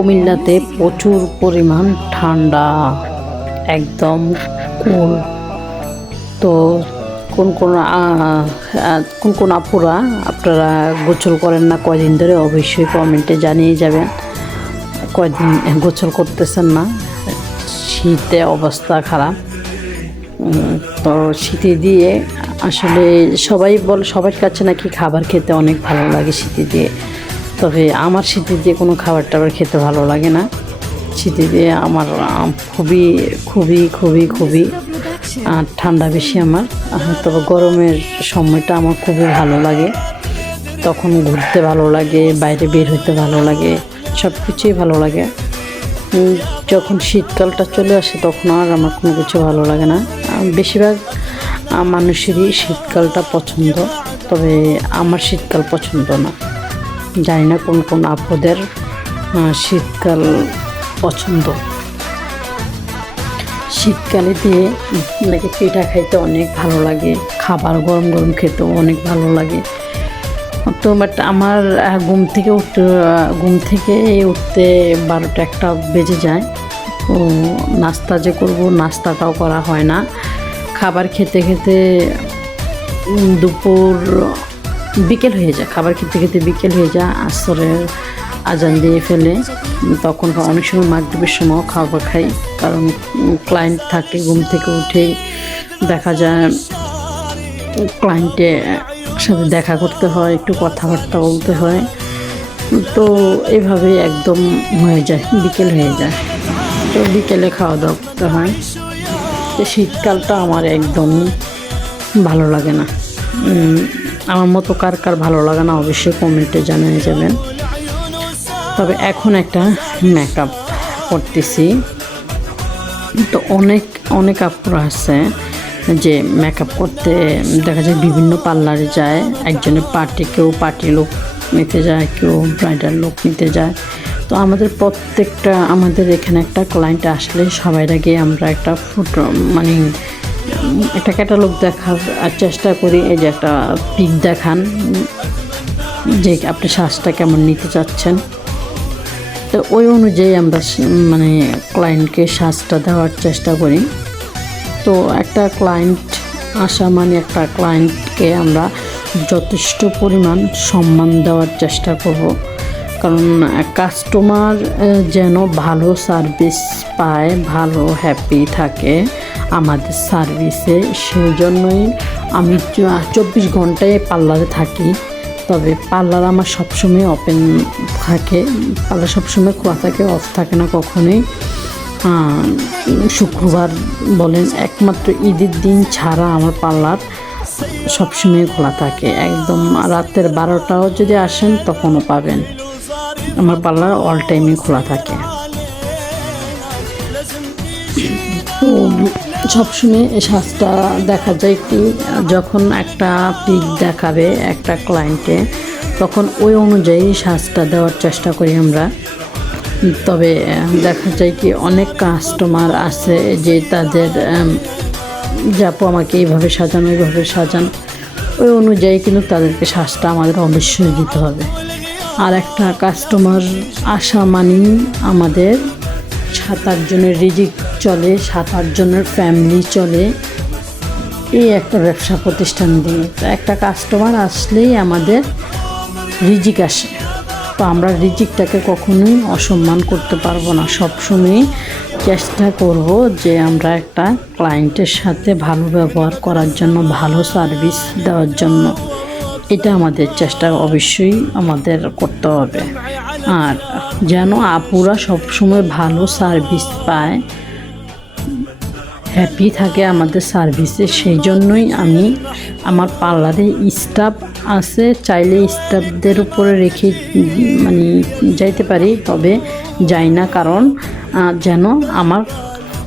কুমিল্লাতে প্রচুর পরিমাণ ঠান্ডা, একদম কুল। তো কোন কোন কোন কোন আপুরা আপনারা গোসল করেন না কয়দিন ধরে, অবশ্যই কমেন্টে জানিয়ে যাবেন। কয়দিন গোসল করতেছেন না, শীতে অবস্থা খারাপ। তো শীতে দিয়ে আসলে সবার কাছে নাকি খাবার খেতে অনেক ভালো লাগে শীতে দিয়ে। তবে আমার শীতে দিয়ে কোনো খাবার টাবার খেতে ভালো লাগে না। শীতে দিয়ে আমার খুবই খুবই খুবই খুবই ঠান্ডা বেশি আমার। তবে গরমের সময়টা আমার খুবই ভালো লাগে, তখন ঘুরতে ভালো লাগে, বাইরে বের হতে ভালো লাগে, সব কিছুই ভালো লাগে। যখন শীতকালটা চলে আসে তখন আর আমার কোনো কিছু ভালো লাগে না। বেশিরভাগ মানুষেরই শীতকালটা পছন্দ, তবে আমার শীতকাল পছন্দ না। জানি না কোন কোন আপুদের শীতকাল পছন্দ। শীতকালে দিয়ে নাকি পিঠা খাইতে অনেক ভালো লাগে, খাবার গরম গরম খেতেও অনেক ভালো লাগে। তো বাট আমার ঘুম থেকে উঠতে 12টা-1টা বেজে যায়। তো নাস্তা যে করবো, নাস্তাটাও করা হয় না। খাবার খেতে খেতে বিকেল হয়ে যায়, খাবার খেতে খেতে বিকেল হয়ে যায়। আসরের আজান দিয়ে ফেলে, তখন অনেক সময় মাগরিবের সময়ও খাবার খাই, কারণ ক্লায়েন্ট থাকে। ঘুম থেকে উঠেই দেখা যায় ক্লায়েন্টের সাথে দেখা করতে হয়, একটু কথাবার্তা বলতে হয়। তো এভাবে একদম হয়ে যায়, বিকেল হয়ে যায়। তো বিকেলে খাওয়া দাওয়া করতে হয়। তো শীতকালটা আমার একদমই ভালো লাগে না। আমার মতো কার কার ভালো লাগে না অবশ্যই কমেন্টে জানিয়ে যাবেন। তবে এখন একটা মেকআপ করতেছি। তো অনেক আপুরা আছে যে মেকআপ করতে দেখা যায় বিভিন্ন পার্লারে যায়। একজনের কেউ পার্টি লুক নিতে যায়, কেউ ব্রাইডাল লুক নিতে যায়। তো আমাদের এখানে একটা ক্লায়েন্ট আসলে সবার আগে আমরা একটা একটা ক্যাটালগ দেখার চেষ্টা করি। এই যে একটা পিক দেখান যে আপনি সাজটা কেমন নিতে চাচ্ছেন। তো ওই অনুযায়ী আমরা ক্লায়েন্টকে সাজটা দেওয়ার চেষ্টা করি। তো একটা ক্লায়েন্ট আসা একটা ক্লায়েন্টকে আমরা যথেষ্ট পরিমাণ সম্মান দেওয়ার চেষ্টা করব, কারণ কাস্টমার যেন ভালো সার্ভিস পায়, ভালো হ্যাপি থাকে আমাদের সার্ভিসে। সেই জন্যই আমি 24 ঘন্টায় পার্লারে থাকি। তবে পার্লার আমার সবসময় ওপেন থাকে, পার্লার সবসময় খোলা থাকে, অফ থাকে না কখনোই। শুক্রবার বলেন, একমাত্র ঈদের দিন ছাড়া আমার পার্লার সবসময় খোলা থাকে। একদম রাতের 12টাও যদি আসেন তখনও পাবেন, আমার পার্লার অল টাইমই খোলা থাকে। তো সবসময় এই সাজটা দেখা যায় কি, যখন একটা পিক দেখাবে একটা ক্লায়েন্টে, তখন ওই অনুযায়ী সাজটা দেওয়ার চেষ্টা করি আমরা। তবে দেখা যায় কি, অনেক কাস্টমার আছে যে তাদের আপু আমাকে এইভাবে সাজানো, এইভাবে সাজান, ওই অনুযায়ী কিন্তু তাদেরকে সাজটা আমাদের অবশ্যই দিতে হবে। আর একটা কাস্টমার আসা আমাদের 7-8 জনের রিজিক চলে, 7-8 জনের ফ্যামিলি চলে, এই একটা ব্যবসা প্রতিষ্ঠান দিয়ে। তো একটা কাস্টমার আসলেই আমাদের রিজিক আসে। তো আমরা রিজিকটাকে কখনোই অসম্মান করতে পারবো না। সবসময় চেষ্টা করব যে আমরা একটা ক্লায়েন্টের সাথে ভালো ব্যবহার করার জন্য, ভালো সার্ভিস দেওয়ার জন্য। এটা আমাদের চেষ্টা অবশ্যই আমাদের করতে হবে। আর যেন আপুরা সবসময় ভালো সার্ভিস পায়, হ্যাপি থাকে আমাদের সার্ভিসে। সেই জন্যই আমি আমার পার্লারে স্টাফ আছে, চাইলে স্টাফদের উপরে রেখে যাইতে পারি, তবে যাই না, কারণ যেন আমার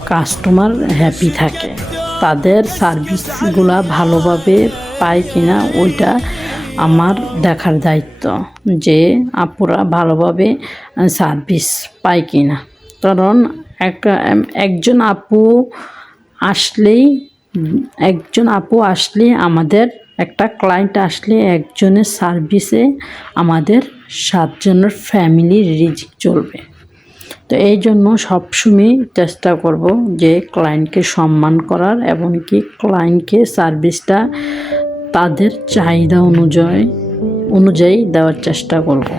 কাস্টমার হ্যাপি থাকে, তাদের সার্ভিসগুলা ভালোভাবে পায় কিনা ওইটা আমার দেখার দায়িত্ব, যে আপুরা ভালোভাবে সার্ভিস পায় কিনা। কারণ একজন আপু আসলেই আমাদের, একটা ক্লায়েন্ট আসলে একজনের সার্ভিসে আমাদের 7 জনের ফ্যামিলির রিজিক চলবে। তো এই জন্য সবসময় চেষ্টা করব যে ক্লায়েন্টকে সম্মান করার, এবং কি ক্লায়েন্টকে সার্ভিসটা তাদের চাহিদা অনুযায়ী দেওয়ার চেষ্টা করব।